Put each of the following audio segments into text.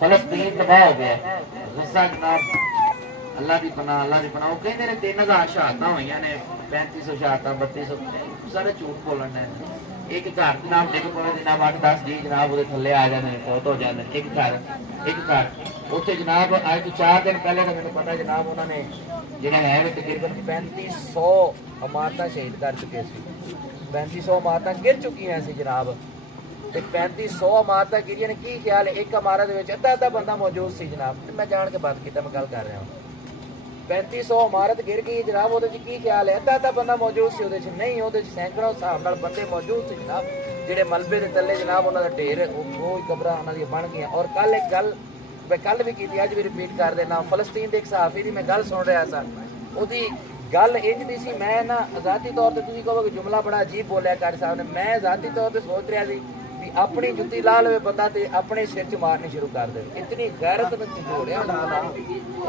فلسطین تباہ ہو گیا غزہ جناب اللہ دی پناہ وہ کہندے نے 3000 شہادتاں ہوئیاں نے 3500 شہادتاں 3200 سارے جھوٹ بولن نے ایک گھر جناب ڈگ پوے جناب 8-10 جی جناب وہ تھلے آ جاندے نے فوت ہو جاندے ایک گھر اتنے جناب اج تو 4 دن پہلے تو مینوں پتا جناب انہوں نے جنہیں ہے تقریباً 3500 عمارتیں شہید کر چکے سی 3500 عمارتیں گر چکی ہیں سی جناب 3500 عمارتیں گریاں نے کی خیال ہے ایک عمارت ادھا بندہ موجود سی جناب میں جان کے بات کیتا میں گل کر رہا ہوں 3500 عمارت گر گئی جناب وہ کی خیال ہے ادھا بندہ موجود سی وہ نہیں وہ سینکڑوں حساب نال بندے موجود سی جناب جہے ملبے کے تلے جناب انہوں کا ڈھیر وہ قبر انہوں کی بن گئی اور کل ایک گل میں کل بھی کی اج بھی رپیٹ کر دینا فلسطین کے ایک صحافی کی میں گل سن رہا سا وہ گل انج دی سی میں نا ذاتی طور پہ تھی کہو کہ جملہ بڑا عجیب بولیا کاری صاحب نے میں ذاتی طور پہ سوچ رہا سی بھی اپنی جتی لا لے بندہ تے اپنے سر چ مارنی شروع کر دے اتنی غیرت میں جوڑیا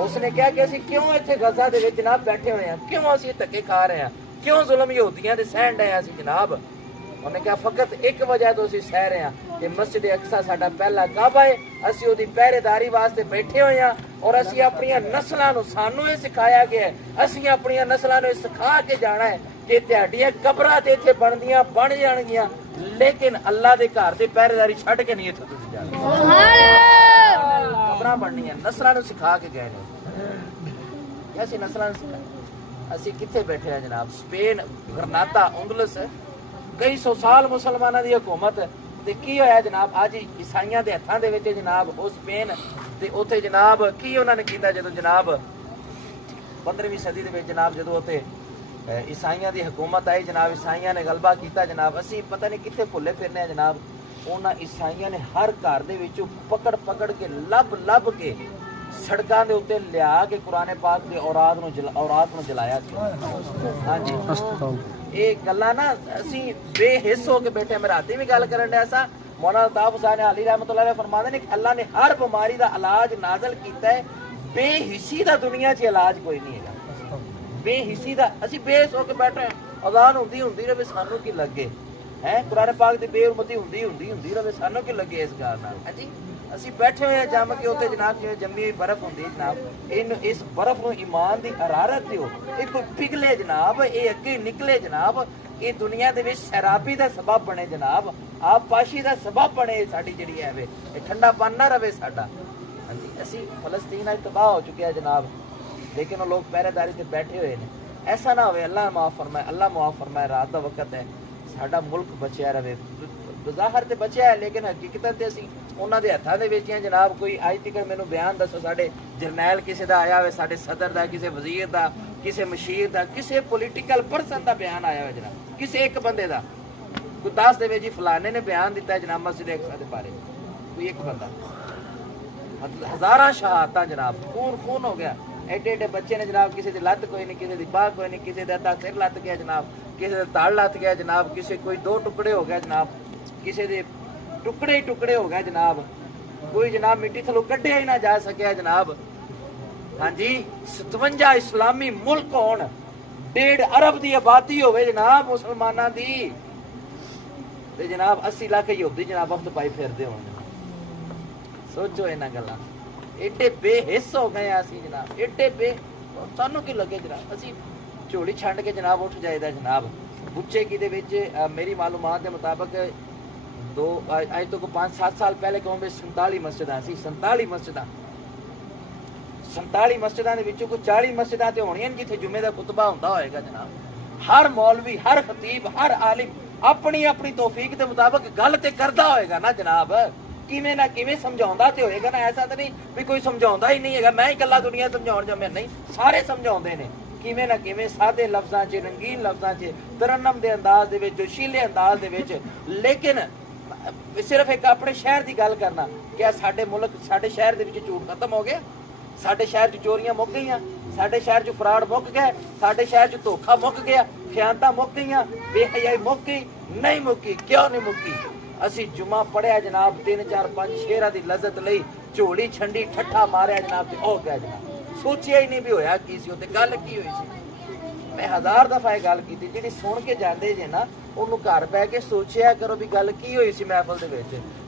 اس نے کہا کہ اسی کیوں اتنے غزہ دے وچ جناب بیٹھے ہوئے ہیں کیوں اسی دھکے کھا رہے ہیں کیوں ظلم یہودیاں دے سہن رہے ہیں اسی جناب انہوں نے کہا فقط ایک وجہ تو اسی سہ رہے ہیں کہ مسجد اقصی ساڈا پہلا کعبہ ہے اسی وہی پہرے داری واسطے بیٹھے ہوئے ہیں اور اسی اپنی نسلاں نو سانوں یہ سکھایا گیا ہے اسی اپنی نسلاں نو سکھا کے جانا ہے کہ تہاڈیاں قبراں تے ایتھے بندیاں بن جان گیاں لیکن اللہ دے گھر دی پہرے داری چھڈ کے نہیں ایتھے تسی جانا قبراں بننیاں نسلاں نو سکھا کے گئے نے اسی نسلاں نو سکھا اسی کتھے بیٹھے ہیں جناب سپین گرناتا اندلس کئی سو سال مسلمانوں کی حکومت تے کی ہویا جناب اج عیسائیاں دے ہتھاں دے وچ جناب او سپین تے اوتھے جناب کی انہوں نے کیتا جدوں جناب 15ویں صدی دے وچ جناب جدوں اوتھے عیسائیاں دی حکومت آئی جناب عیسائیاں نے غلبہ کیتا جناب اسی پتہ نہیں کتنے بھلے پھرنے ہیں جناب انہاں عیسائیاں نے ہر گھر دے وچوں پکڑ کے لب کے سڑکاں دے اوتے لیا کے قرآن پاک دے اوراد نو جلایا سی ہاں جی یہ گلاں نا اسی بے حس ہو کے بیٹھے میں راتی بھی گل کرن ڈیا سا مولانا الطاف حسین علی رحمۃ اللہ علیہ فرماندے نے کہ اللہ نے ہر بیماری دا علاج نازل کیتا ہے بے حسی دا دنیا 'چ علاج کوئی نہیں ہے بے حسی دا اسی بے حس ہو کے بیٹھے ہیں اذان ہوندی رہے سانوں کی لگے ہیں قرآن پاک دی بے حرمتی ہوندی رہے سانوں کی لگے اس گل نال ہاں جی اسی بیٹھے ہوئے ہیں جم کے اتنے جناب جی جمی ہوئی برف ہوندی جناب اس برف نو ایمان دی حرارت دیو یہ کوئی پگھلے جناب یہ اگے نکلے جناب یہ دنیا دے وچ سیرابی دا سبب بنے جناب آپ پاشی دا سبب بنے ساڈی جڑی ہے یہ ٹھنڈا پن نہ رہے ساڈا ہاں جی اسی فلسطین اج تباہ ہو چکے ہیں جناب لیکن وہ لوگ پہرے داری تے بیٹھے ہوئے ہیں ایسا نہ ہوئے اللہ معاف فرمائے رات دا وقت ہے ساڈا ملک بچیا رہے بظاہر تے بچیا ہے لیکن حقیقت تے اسی انہاں دے ہتھاں دے وچ ہیں جناب کوئی اج تک مینوں بیان دسو ساڈے جرنیل کسے دا آیا ہوئے ساڈے صدر دا کسے وزیر دا کسے مشیر دا کسے پولیٹیکل پرسن دا بیان آیا ہوئے جناب کسے ایک بندے دا کوئی 10 دے جی فلانے نے بیان دیتا ہے جناب مسجد اقصی دے بارے کوئی ایک بندہ مطلب ہزاراں شہادتاں جناب خون ہو گیا ایڈے ایڈے بچے نے جناب کسی دی لت کوئی نہیں کسی دی باہ کوئی نہیں کسی دا سر لت گیا جناب کسی دا تڑ لت گیا جناب کسی کوئی 2 ٹکڑے ہو گیا جناب کسی دے ٹکڑے ہی ٹکڑے ہو گئے جناب کوئی جناب مٹی تھلو کڈیا ہی نہ جا سکیا جناب ہاں جی 57 اسلامی ملک ہون 1.5 ارب دی آبادی ہوئے جناب مسلماناں دی تے جناب 80 لاکھ یہودی جناب وقت پائی پھردے ہون سوچو انہاں گلاں ایڈے بے حس ہو گئے اسی جناب ایڈے بے سانوں کی لگے جناب اسی جھولی چھنڈ کے جناب اٹھ جائے دا جناب بچے کی دے وچ میری معلومات کے مطابق اج تو 5-7 سال پہلے کہوں گے 47 مسجداں سی 47 مسجداں دے وچوں کوئی 40 مسجداں تے ہونیاں جتھے جمعے دا خطبہ ہوندا ہوئے گا جناب ہر مولوی ہر خطیب ہر عالم اپنی توفیق دے مطابق گل تے کردا ہوئے گا نا جناب کیویں نہ کیویں سمجھاوندا تے ہوئے گا نا ایسا تے نہیں بھی کوئی سمجھاوندا ہی نہیں ہے میں ہی کلا دنیا سمجھاؤن جمع نہیں سارے سمجھاوندے نے کیویں نہ کیویں سادے لفظاں 'چ رنگین لفظاں 'چ ترنم دے انداز دے وچ جوشیلے انداز دے وچ لیکن صرف ایک اپنے شہر دی گل کرنا کیا ساڈے ملک ساڈے شہر دے وچ جھوٹ ختم ہو گیا ساڈے شہر 'چ چوریاں مک گئیاں ساڈے شہر 'چ فراڈ مک گئے ساڈے شہر 'چ دھوکھا مک گیا خیانتاں مک گئیاں بے حیائی مک گئی نہیں مکی کیوں نہیں مکی اسی جمعہ پڑھیا جناب 3-4-5 شیراں دی لذت لئی جھولی چھنڈی ٹھٹھا ماریا جناب تے ہو گیا جناب سوچیا ہی نہیں بھی ہویا کی سی تے گل کی ہوئی سی میں 1000 دفعہ یہ گل کی جی سن کے جاندے جے نا انہوں گھر بہ کے سوچیا کرو بھی گل کی ہوئی سی محفل دے وچ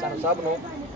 ਸਾਨੂੰ ਸਭ ਨੂੰ